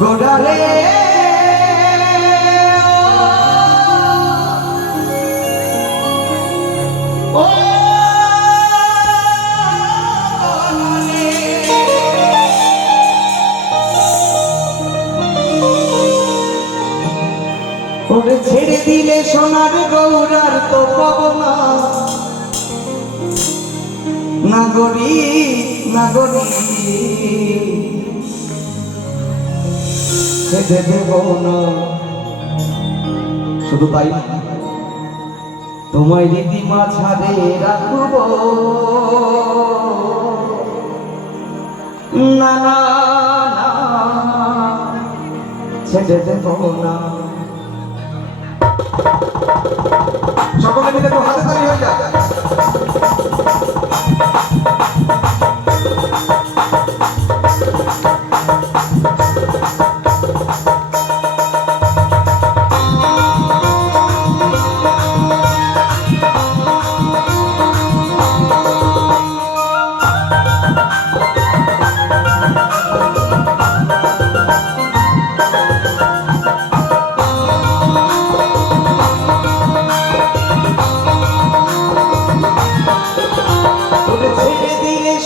গোডালে ওরে ছেড়ে দিলে সোনার গৌরার তো পাবো না নাগরী নাগরী ছেড়ে দেব না। শুধু তাই তোমায় রীতিমা ছাড়ে রাখব না না না ছেড়ে দেব না। সকলে মিলে তো হাতে তালি হয়ে যায়।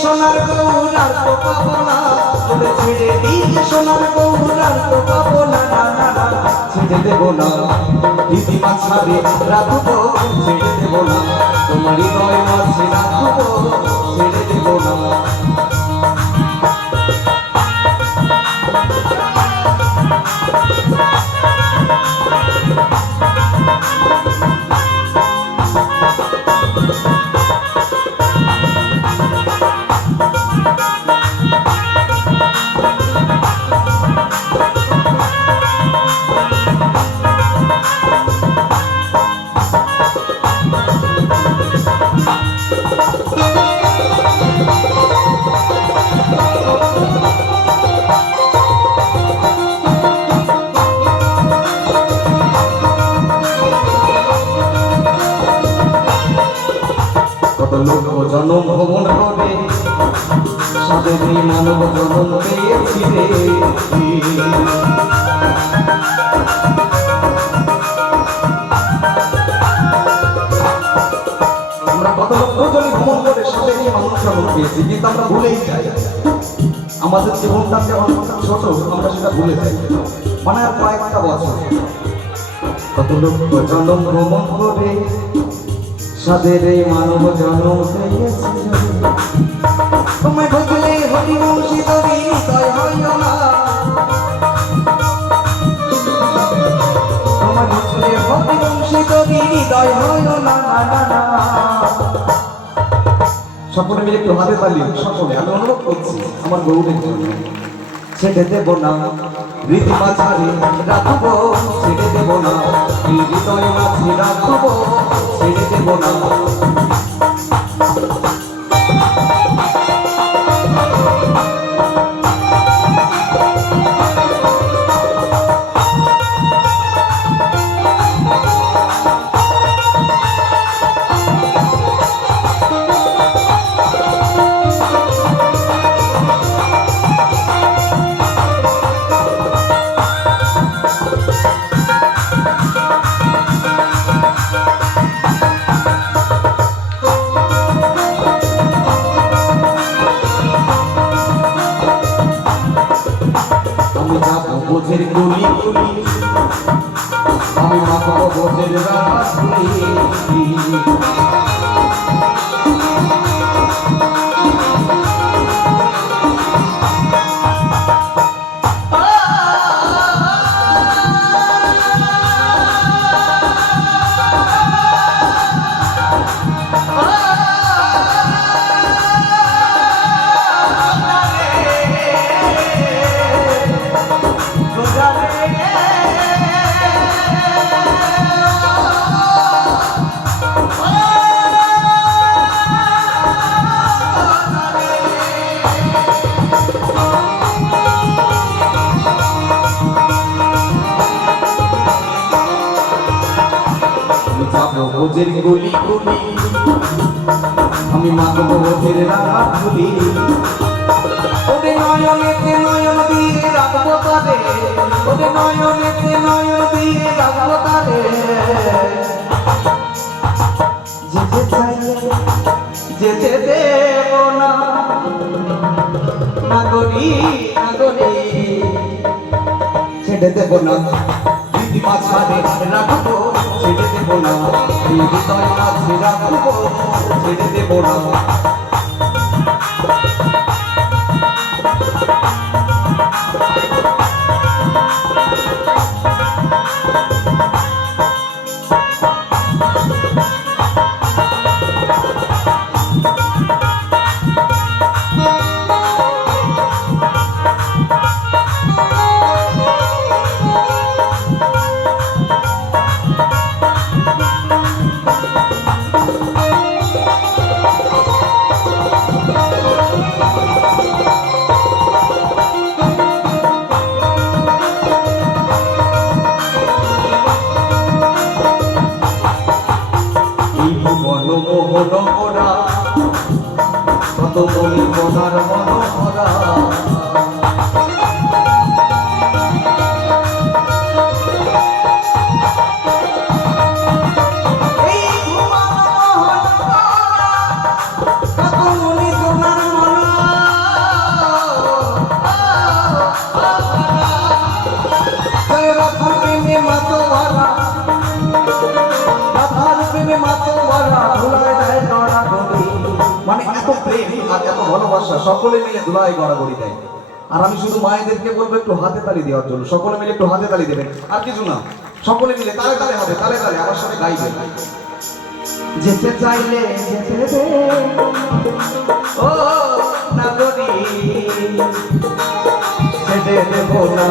সোনার গৌরার তো পাবো না ছেড়ে দিলে সোনার গৌরার তো পাবো না না না না ছেড়ে দেবো না রীতিমা ছাড়ে রাখবো ছেড়ে দেবো না তোমার হৃদয় মাঝে রাখবো ছেড়ে দেবো না। লোক জনম ভবন করে সাধে মানব জনম পেয়েছি রে। আমরা কত লক্ষ জনে ভ্রমণ করে সাথে মানুষ জন্ম পেয়েছি কিন্তু আমরা ভুলেই যাই আমাদের জীবনটা যেমন ছোট আমরা সেটা ভুলে যাই। মানে আর কয়েকটা বছর কত লোক জনম ভ্রমণ করে সাদের মানব জন্ম পেয়েছি তোমায় ভজলে হরিবংশী তরি হৃদয় হইও না তোমায় ভজলে হরিবংশী তরি হৃদয় হইও না না না না। সকলে মিলে একটু হাতে তালি সকলে আমি অনুভব করছি আমার গৌরের জন্য ছেড়ে দেব না রীতিমা ছাড়ে রাখবো ছেড়ে দেব না হৃদয় মাঝে রাখবো ছেড়ে দেব না। বোঝের গুলি গুলি আমি মাথাও বোঝের রাখি Oh! চাপাবো ওদের গলি গলি, আমি মাখবো ওদের রাঙা ফুলি। ওদের নয়নেতে নয়ন দিয়ে রাখবো তারে, ওদের নয়নেতে নয়ন দিয়ে রাখবো তারে। যেতে চাইলে যেতে দেব না, নাগরি নাগরি ছেড়ে দেব না। দিদিমা ছাড়ে রাখবো, ছেড়ে দেব না। হৃদয় মাঝে রাখবো, ছেড়ে দেব না। মনোহরা কত মনি মনার মনোহরা, মানে এত প্রেম আর এত ভালোবাসা সকলে মিলে ধুলাই গড়াগড়ি দেয়। আর আমি শুধু মায়েদেরকে বলবো একটু হাতে তালি দেওয়ার জন্য, সকলে মিলে একটু হাতে তালি দেবেন, আর কিছু না, সকলে মিলে তালে তালে হবে, তালে তালে আমার সাথে গাইবে। যেতে চাইলে যেতে দে ও নাগরি, ছেড়ে দেব না।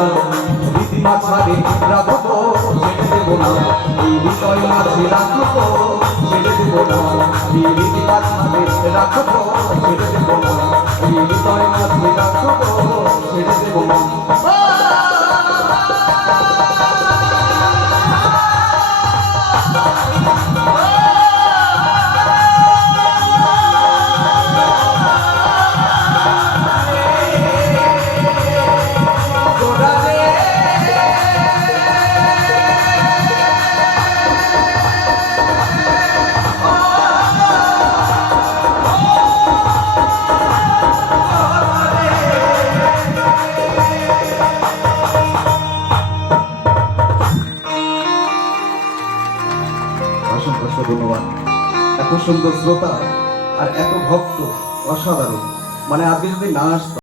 দিদিমা ছাড়ে রাখবো, ছেড়ে দেব না। এই হৃদয় মাঝে রাখবো, ছেড়ে দেব না। দিদিমা ছাড়ে রাখবো, ছেড়ে দেব না। এই হৃদয় মাঝে রাখবো, ছেড়ে দেব না। অসংখ্য ধন্যবাদ। এত সুন্দর শ্রোতা আর এত ভক্ত, অসাধারণ। মানে আজকে যদি না আসতো